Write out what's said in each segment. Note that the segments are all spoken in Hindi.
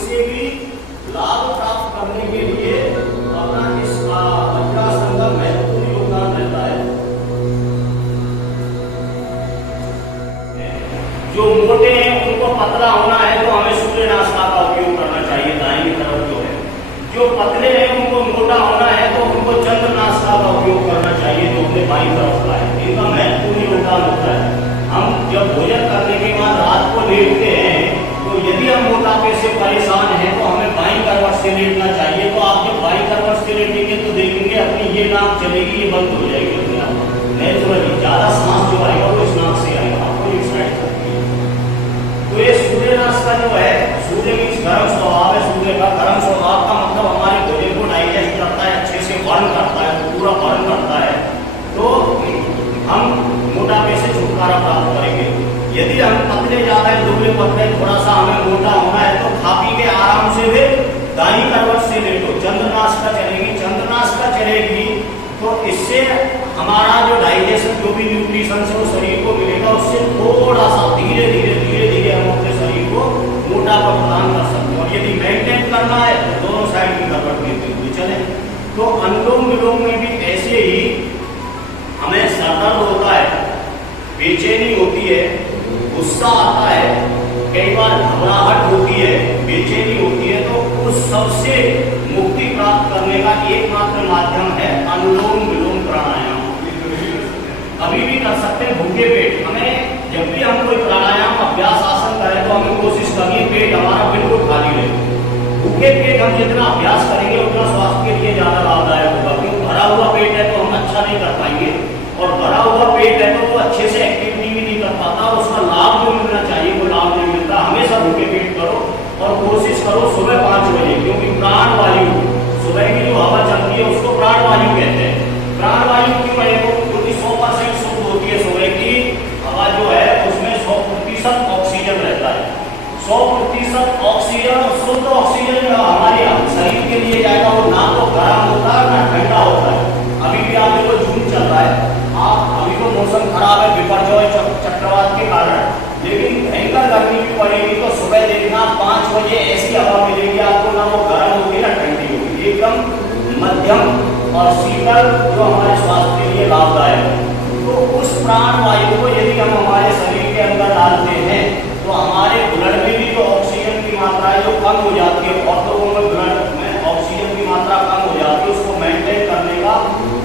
से भी लाभ प्राप्त करने के लिए अपना इस वज्रासन का महत्वपूर्ण योगदान रहता है। जो मोटे हैं उनको पतला होना है तो हमें सूर्य नमस्कार का उपयोग करना चाहिए, दाहिनी तरफ जो है। जो पतले हैं उनको मोटा होना है तो उनको चंद्र नमस्कार का उपयोग करना चाहिए, जो अपने बाईं तरफ का है। इनका महत्वपूर्ण योगदान होता है। हम जब भोजन करने के बाद रात को लेटते हैं तो यदि हम मोटापे से परेशान हैं तो हमें बाईं करवट से लेटना चाहिए। तो आप जब बाईं करवट से लेटेंगे तो देखेंगे अपनी ये नाक चलेगी, ये बंद हो जाएगी अपने आप नेचुरली। ज्यादा सांस जो आएगा वो इस नाक से आएगा, आपको एक साइड करती है। तो ये सूर्य नमस्कार जो है, सूर्य की गर्म स्वभाव है। सूर्य का गर्म स्वभाव का मतलब हमारे भोजन को डाइजेस्ट करता है, अच्छे से बर्न करता है, पूरा बर्न करता है, तो हम मोटापे से छुटकारा प्राप्त करेंगे। यदि हम पतले ज्यादा है, दुबले पतले, थोड़ा सा हमें मोटा होना है तो खा पी के आराम से भी दाहिनी करवट से लेटो, चंद्रनासिका चलेगी। चंद्रनासिका चलेगी तो इससे हमारा जो डाइजेशन, जो भी न्यूट्रिशन से वो शरीर को मिलेगा, उससे थोड़ा सा धीरे धीरे हम अपने शरीर को मोटापा प्रदान कर सकते हैं। और यदि मेंटेन करना है तो दोनों साइड की करवट लेते हुए चले। तो अनुलोम विलोम में भी ऐसे ही हमें सर दर्द होता है, बेचैनी होती है, गुस्सा आता है, कई बार घबराहट होती है, बेचैनी होती है, तो उस सबसे मुक्ति प्राप्त करने का एकमात्र माध्यम है अनुलोम विलोम प्राणायाम। अभी भी कर सकते हैं भूखे पेट। हमें जब भी हम कोई प्राणायाम अभ्यास आसन करें तो हमें कोशिश करिए पेट हमारा बिल्कुल खाली रहे। भूखे पेट हम जितना अभ्यास करेंगे उतना स्वास्थ्य के लिए ज्यादा लाभदायक होगा, क्योंकि भरा हुआ पेट है तो हम अच्छा नहीं कर पाएंगे, और भरा हुआ पेट है तो वो अच्छे से एक्टिविटी भी नहीं कर पाता, उसका लाभ जो मिलना चाहिए वो लाभ नहीं मिलता। हमेशा भूखे पेट करो और कोशिश करो सुबह 5 बजे, क्योंकि प्राण वायु, सुबह की जो हवा चलती है उसको प्राण वायु कहते हैं। प्राण वायु क्यों है? क्योंकि 100% शुद्ध होती है। सुबह की हवा जो है उसमें 100% ऑक्सीजन रहता है। 100% ऑक्सीजन, शुद्ध ऑक्सीजन जो हमारे शरीर के लिए जाएगा वो ना तो गर्म होता है ना ठंडा होता है। अभी भी आप देखो जून चल रहा है, आप अभी तो मौसम खराब है विपर्जय चक्रवात के कारण, लेकिन भयंकर गर्मी भी पड़ेगी तो सुबह देखना 5 बजे ऐसी हवा मिलेगी आपको, ना वो गर्म होगी ना ठंडी होगी, एकदम मध्यम और शीतल, जो हमारे स्वास्थ्य के लिए लाभदायक है। तो उस प्राण वायु को यदि हम हमारे शरीर के अंदर डालते हैं तो हमारे ब्लड में भी जो ऑक्सीजन की मात्रा है जो कम हो जाती है, और लोगों में ब्लड में ऑक्सीजन की मात्रा कम हो जाती है, उसको मेंटेन करने का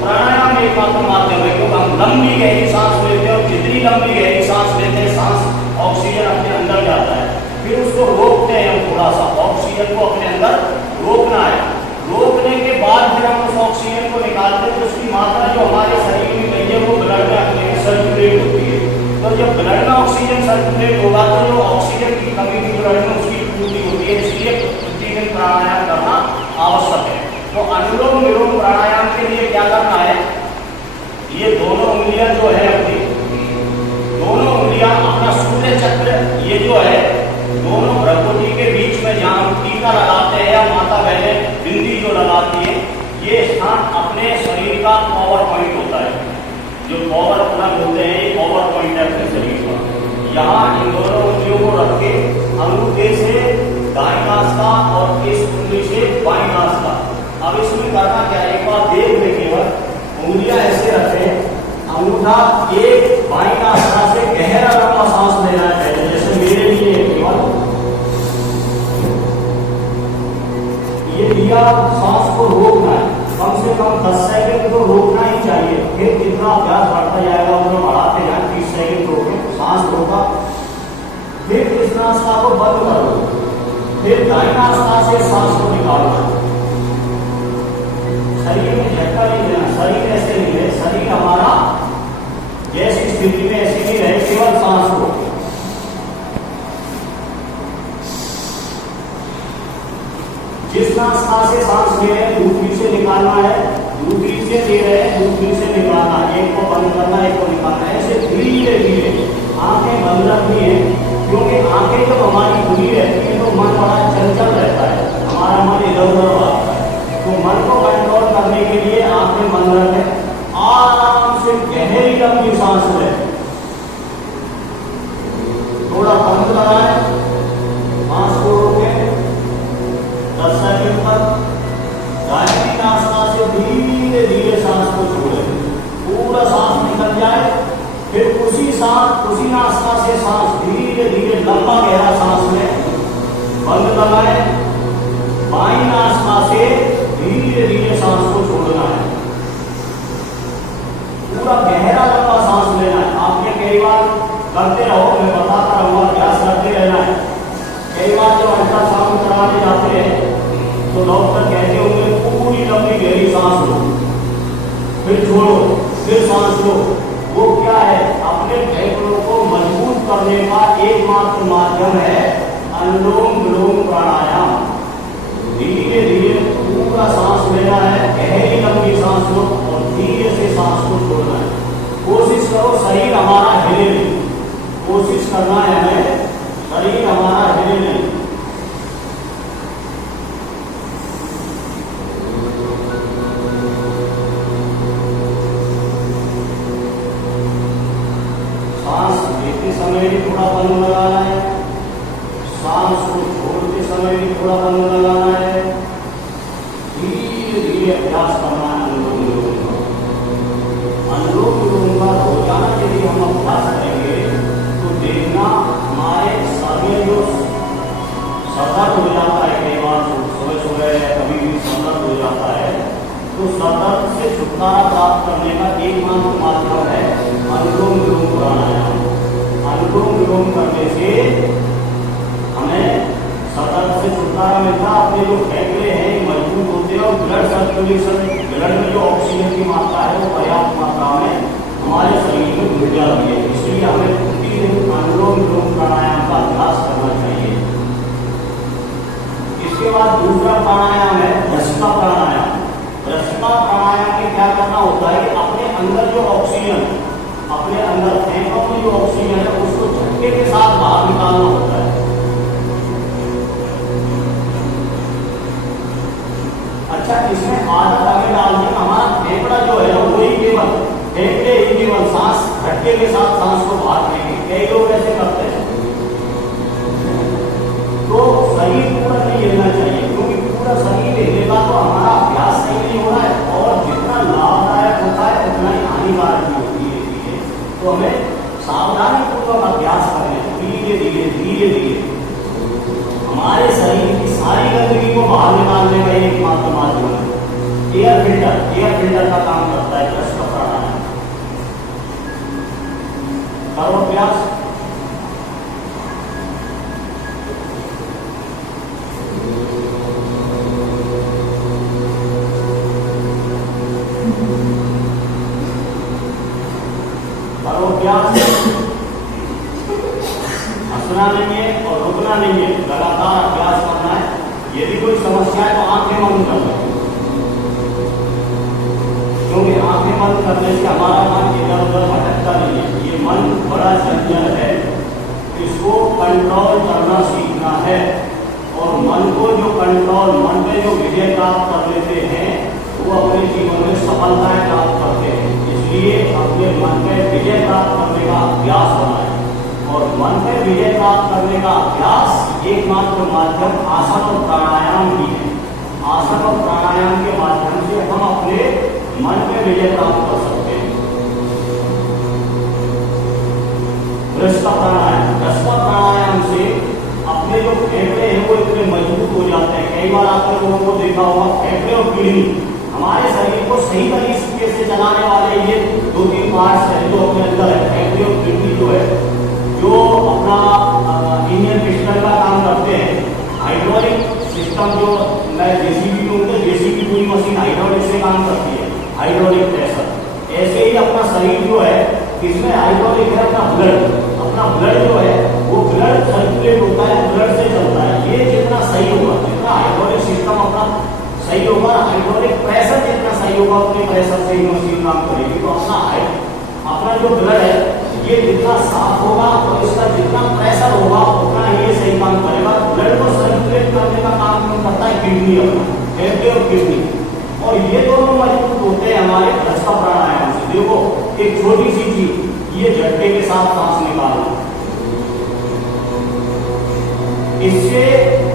प्राणायाम एकमात्र माध्यम है। क्योंकि हम लंबी गहरी सांस लेते हैं और जितनी लंबी गहरी सांस लेते हैं सांस ऑक्सीजन अपने अंदर जाता है, फिर उसको रोकते हैं हम, थोड़ा सा ऑक्सीजन को अपने अंदर रोकना है। रोकने के बाद फिर हम उस ऑक्सीजन को निकालते हैं तो उसकी मात्रा जो हमारे शरीर में गई है वो ब्लड में अपने सर्कुलेट होती है। तो जब ब्लड में ऑक्सीजन सर्कुलेट होगा तो जो ऑक्सीजन की कमी थी ब्लड में उसकी पूर्ति होती है, इसलिए प्रतिदिन प्राणायाम करना आवश्यक है। तो अनुलोम विलोम प्राणायाम के लिए क्या करना है? ये दोनों उंगलियां जो है अपनी, दोनों उंगलियां अपना सूर्य चक्र, ये जो है दोनों भ्रुकुटी के बीच में जहां हम टीका लगाते हैं या माता बहनें बिंदी जो लगाती है, ये स्थान अपने शरीर का पावर पॉइंट होता है। जो पावर प्लग होते हैं ये पावर पॉइंट है अपने शरीर का। यहाँ इन दोनों उंगलियों को रख के अंगूठे से दाईं नासिका और इस उंगली से बाईं नासिका। अब इसमें करना क्या है, एक बार देख ले, केवल उंगलियां ऐसे रखें, अंगूठा एक बाईं नासिका से गहरा लंबा सांस लेना है, जैसे मेरे लिए केवल ये लिया, सांस को रोकना है, कम से कम 10 सेकंड तो रोकना ही चाहिए। फिर कितना अभ्यास बढ़ता जाएगा उतना बढ़ाते जाए, 30 सेकंड रोके, सांस रोका, फिर इस नासिका को बंद करो, फिर दाईं नासिका से सांस को निकालो। शरीर में झटका नहीं देना, शरीर ऐसे नहीं है, शरीर हमारा जैसी स्थिति में ऐसी नहीं रहे, केवल सांस को। जिस नासिका से सांस ले रहे हैं दूसरी से निकालना है, दूसरी से ले रहे हैं दूसरी से निकालना है, एक को बंद करना एक को निकालना है, ऐसे धीरे धीरे। आंखें बंद रखनी है, क्योंकि आंखें जब हमारी खुली रहती है तो मन बड़ा चंचल रहता है, हमारा मन इधर उधर भागता है। तो मन को कंट्रोल करने के लिए आंखें बंद रखें, आराम से गहरी लंबी सांस लें, थोड़ा बंद कराएं, सांस को रोकें, उसी नासिका से सांस धीरे धीरे लंबा गहरा सांस लें, बंद लगाएं। बाईं नासिका से धीरे धीरे सांस को छोड़ना है, पूरा गहरा लंबा सांस लेना है। आपने कई बार करते रहो, मैं बताता रहूंगा, अभ्यास करते रहना है। कई बार जब अल्ट्रासाउंड कराने जाते हैं तो डॉक्टर कहते होंगे पूरी लंबी गहरी सांस लो, फिर छोड़ो, फिर सांस लो। वो क्या है, अपने फेफड़ों को मजबूत करने का एकमात्र माध्यम है अनुलोम विलोम प्राणायाम। धीरे धीरे पूरा सांस लेना है, गहरी लंबी सांस लो और धीरे से सांस को छोड़ना है। कोशिश करो शरीर हमारा हिले नहीं, कोशिश करना है हमें शरीर हमारा हिले नहीं। सांस लेते समय भी थोड़ा बंद लगाना है, सांस को छोड़ते समय भी थोड़ा बंद लगाना है। धीरे धीरे अभ्यास करना है अनुलोम विलोम का। अनुलोम विलोम का रोजाना यदि हम अभ्यास करेंगे तो देखना हमारे शरीर जो सतर्क हो जाता है, कई बार सुबह सुबह कभी भी सतर्क हो जाता है, तो सतर्क से छुटकारा प्राप्त करने का एकमात्र माध्यम है अनुलोम विलोम प्राणायाम। अनुलोम विलोम करने से हमें सतर्क से छुटकारा मिलता है। अपने जो फेफड़े हैं मजबूत होते हैं और ब्लड सर्कुलेशन, ब्लड में जो ऑक्सीजन की मात्रा है वो पर्याप्त मात्रा में हमारे शरीर में घुल जाती है। इसलिए हमें प्रतिदिन अनुलोम विलोम प्राणायाम का अभ्यास करना चाहिए। इसके बाद दूसरा प्राणायाम है भस्त्रिका प्राणायाम। भस्त्रिका प्राणायाम में क्या करना होता है कि अपने अंदर जो ऑक्सीजन, अपने अंदर फेफड़ों में जो ऑक्सीजन है उसको झटके के साथ बाहर निकालना होता है। अच्छा, इसमें आदत हमें डालनी है, हमारा फेफड़ा जो है वो ही केवल फेफड़े ही केवल सांस झटके के साथ सांस को बाहर लेंगे। कई लोग ऐसे करते हैं, तो शरीर पूरा नहीं हिलना चाहिए, क्योंकि पूरा शरीर हिलेगा तो हमारा अभ्यास सही नहीं हो रहा है और जितना लाभदायक होता है उतना ही हानिकारक भी होती है। तो हमें सावधानी पूर्वक अभ्यास करना, धीरे धीरे धीरे धीरे हमारे शरीर की सारी गंदगी को बाहर निकालने का एकमात्र माध्यम है एयर फिल्टर। एयर फिल्टर का काम करता है भस्त्रिका प्राणायाम। करो अभ्यास। करो अभ्यास। हंसना नहीं है और रुकना नहीं है, लगातार अभ्यास करना है। यदि कोई समस्या है तो आंखें बंद कर लो, क्योंकि आंखें बंद करने से हमारा मन इधर उधर भटकता नहीं है। ये मन बड़ा चंचल है, इसको कंट्रोल करना सीखना है। और मन को जो कंट्रोल, मन पे जो विजय प्राप्त कर लेते हैं वो अपने जीवन में सफलताएं प्राप्त करते हैं। इसलिए अपने मन पे विजय प्राप्त करने का अभ्यास होना है और मन पे विजय प्राप्त करने का अभ्यास एकमात्र माध्यम आसन और प्राणायाम ही है। आसन और प्राणायाम के माध्यम से हम अपने मन पे विजय प्राप्त कर सकते हैं। भस्त्रिका प्राणायाम। भस्त्रिका प्राणायाम से अपने जो फेफड़े हैं वो इतने मजबूत हो जाते हैं। कई बार आपने लोगों को देखा होगा, फेफड़े और किडनी हमारे शरीर को सही तरीके से चलाने वाले ये दो तीन पार्ट्स हैं जो अपने अंदर है। फेफड़े और किडनी जो है, जो अपना इंजन पिस्टन का काम करते हैं। हाइड्रोलिक सिस्टम जो मैं जेसीबी कहूँगा, जेसीबी पूरी मशीन हाइड्रोलिक से काम करती है, हाइड्रोलिक प्रेशर। ऐसे ही अपना शरीर जो है इसमें हाइड्रोलिक है अपना ब्लड। अपना ब्लड जो है वो ब्लड सर्कुलेट होता है, ब्लड से चलता है। ये जितना सही होगा, जितना हाइड्रोलिक सिस्टम अपना सही होगा, हाइड्रोलिक प्रेशर जितना सही होगा, अपने प्रेशर से ही मशीन काम करेगी। तो अपना जो ब्लड है ये जितना साफ होगा और इसका जितना प्रेशर होगा उतना ये सही काम करेगा। ब्लड को सर्कुलेट करने का काम करता है किडनी, अपना फेफड़े और किडनी। और ये दोनों मजबूत होते हैं हमारे भस्त्रिका प्राणायाम से। देखो एक छोटी सी चीज, ये झटके के साथ सांस निकालना, इससे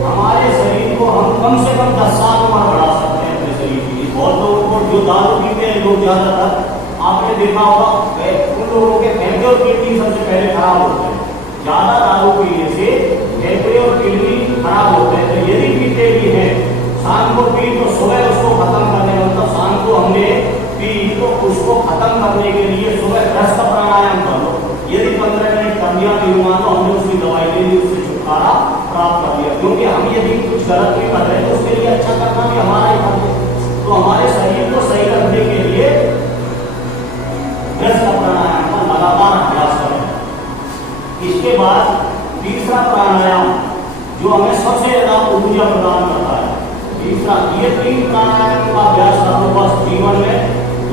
हमारे शरीर को हम कम से कम 10 साल उम्र बढ़ा सकते हैं अपने शरीर की। बहुत लोगों को जो दारू पीते हैं लोग ज्यादातर, आपने देखा होगा लोगों के फेफड़े और किडनी सबसे पहले खराब होते हैं। ज्यादा दारू पीने से फेफड़े और किडनी खराब होते हैं। तो यदि पीते भी हैं, शाम को पी तो सुबह उसको खत्म करने, मतलब शाम को हमने पी तो उसको खत्म करने के लिए सुबह ब्रश का प्राणायाम कर लो। यदि 15 मिनट कर दिया पीऊंगा तो हमने उसकी दवाई ले ली, उससे छुटकारा प्राप्त कर लिया। क्योंकि हम यदि कुछ गलत भी कर रहे हैं तो उसके लिए अच्छा करना भी हमारा ही फर्ज है। तो हमारे शरीर को सही रखने के लिए ब्रश का प्राणायाम का लगातार अभ्यास करें। इसके बाद तीसरा प्राणायाम जो हमें सबसे ज्यादा ऊर्जा प्रदान करता है, तीसरा, ये 3 प्राणायाम का अभ्यास करने बस जीवन में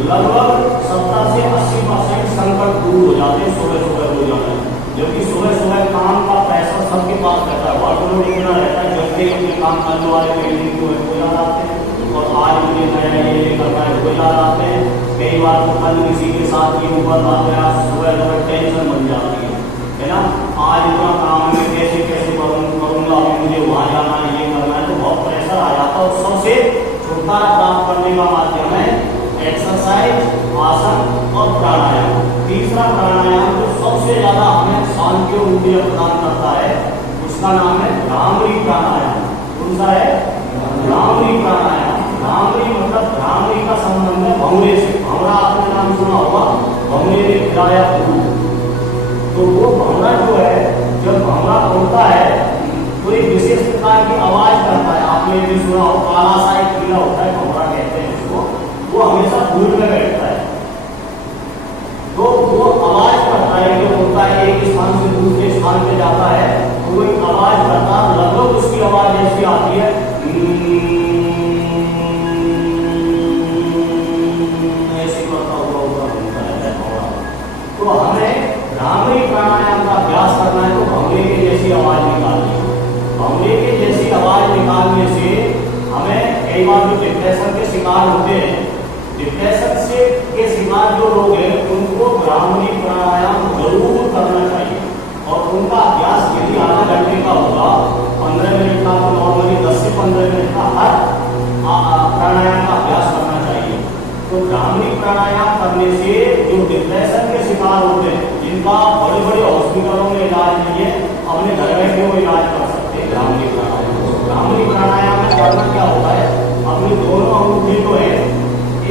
लगभग 70 से 80% संकट दूर हो जाते हैं। सुबह सुबह हो जाता है, जबकि सुबह सुबह काम का प्रेशर सबके पास रहता है, वर्कलोड इतना रहता है, जल्दी अपने काम करने वाले बिल्डिंग को हो जाते हैं और आज मुझे नया ये करना है हो जाते हैं। कई बार तो कल किसी के साथ ये ऊपर आ गया, सुबह सुबह टेंशन बन जाती है ना। आज इतना काम में कैसे कैसे करूँगा, मुझे वहाँ जाना है, ये करना है, तो बहुत प्रेशर आ जाता है। और सबसे छुटकारा प्राप्त करने का माध्यम है एक्सरसाइज, आसन और प्राणायाम। तीसरा प्राणायाम जो सबसे ज्यादा हमें शांति और ऊर्जा प्रदान करता है उसका नाम है भ्रामरी प्राणायाम। कौन सा है? भ्रामरी प्राणायाम। भ्रामरी मतलब भ्रामरी का संबंध है भंवरे से। भंवरा आपने नाम सुना होगा, भंवरे ने खिलाया फूल। तो वो भंवरा जो है, जब भंवरा उड़ता है तो एक विशेष प्रकार की आवाज करता है। आपने भी सुना हो, काला सा एक कीड़ा होता है, भंवरा कहते हैं उसको, वो हमेशा फूल में बैठता है। तो वो आवाज करता है, जो होता है एक स्थान से दूसरे स्थान पे जाता है, तो वो एक आवाज करता है। लगभग उसकी आवाज ऐसी आती है, ऐसे करता हुआ घूमता है भंवरा। तो हमें भ्रामरी प्राणायाम का अभ्यास करना है तो भंवरे के जैसी आवाज निकालनी है। भंवरे के जैसी आवाज निकालने से हमें कई बार जो डिप्रेशन के शिकार होते हैं, डिप्रेशन से के शिकार जो लोग हैं उनको भ्रामरी प्राणायाम जरूर करना चाहिए। और उनका अभ्यास यदि आधा घंटे का होगा, 15 मिनट का, तो नॉर्मली 10 से 15 मिनट का हर प्राणायाम का अभ्यास करना चाहिए। तो भ्रामरी प्राणायाम करने से जो डिप्रेशन के शिकार होते हैं, जिनका बड़े बड़े हॉस्पिटलों में इलाज नहीं है, अपने घर में भी वो इलाज कर सकते हैं भ्रामरी प्राणायाम। भ्रामरी प्राणायाम में करना क्या होता है, अपनी दोनों अंगूठी को है,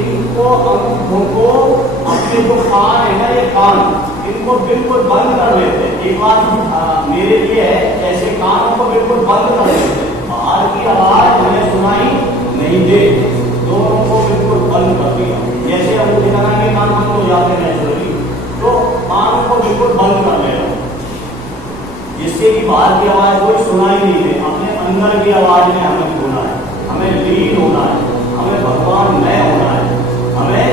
इनको अंगूठों को अपने जो कान है ना, ये कान, इनको बिल्कुल बंद कर लेते हैं। एक बात मेरे लिए है, ऐसे कानों को बिल्कुल बंद कर लेते हैं, बाहर की आवाज हमें सुनाई नहीं दे, दोनों को बिल्कुल बंद कर दिया। जैसे अंगूठी लगाने के कान बंद हो जाते हैं नेचुरली, तो कानों को बिल्कुल बंद कर लेना, जिससे कि बाहर की आवाज कोई सुनाई नहीं दे। अपने अंदर की आवाज में हमें होना है, हमें लीन होना है, हमें भगवान में होना है, हमें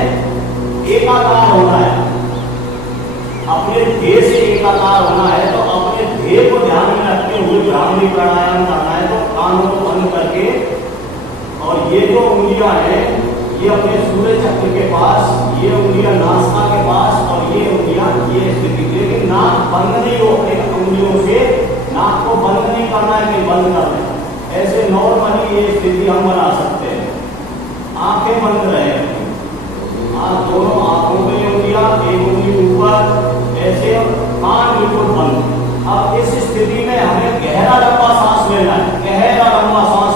एकाकार होना है, अपने ध्येय से एकाकार होना है। तो अपने ध्येय को ध्यान में रखते हुए भ्रामरी प्राणायाम करना है। तो कानों को बंद करके, और ये जो उंगलियां हैं ये अपने सूर्य चक्र के पास, ये उंगलियां नासिका के पास, और ये उंगलियां ये स्थिति, लेकिन नाक बंद नहीं हो, अपने उंगलियों से नाक को बंद नहीं करना है कि बंद कर देना। ऐसे नॉर्मली ये स्थिति हम बना सकते हैं। आंखें बंद रहे, दोनों आंखों में उंगलियां, एक उंगली ऊपर, ऐसे कान बिल्कुल बंद। अब इस स्थिति में हमें गहरा लंबा सांस लेना है, गहरा लंबा सांस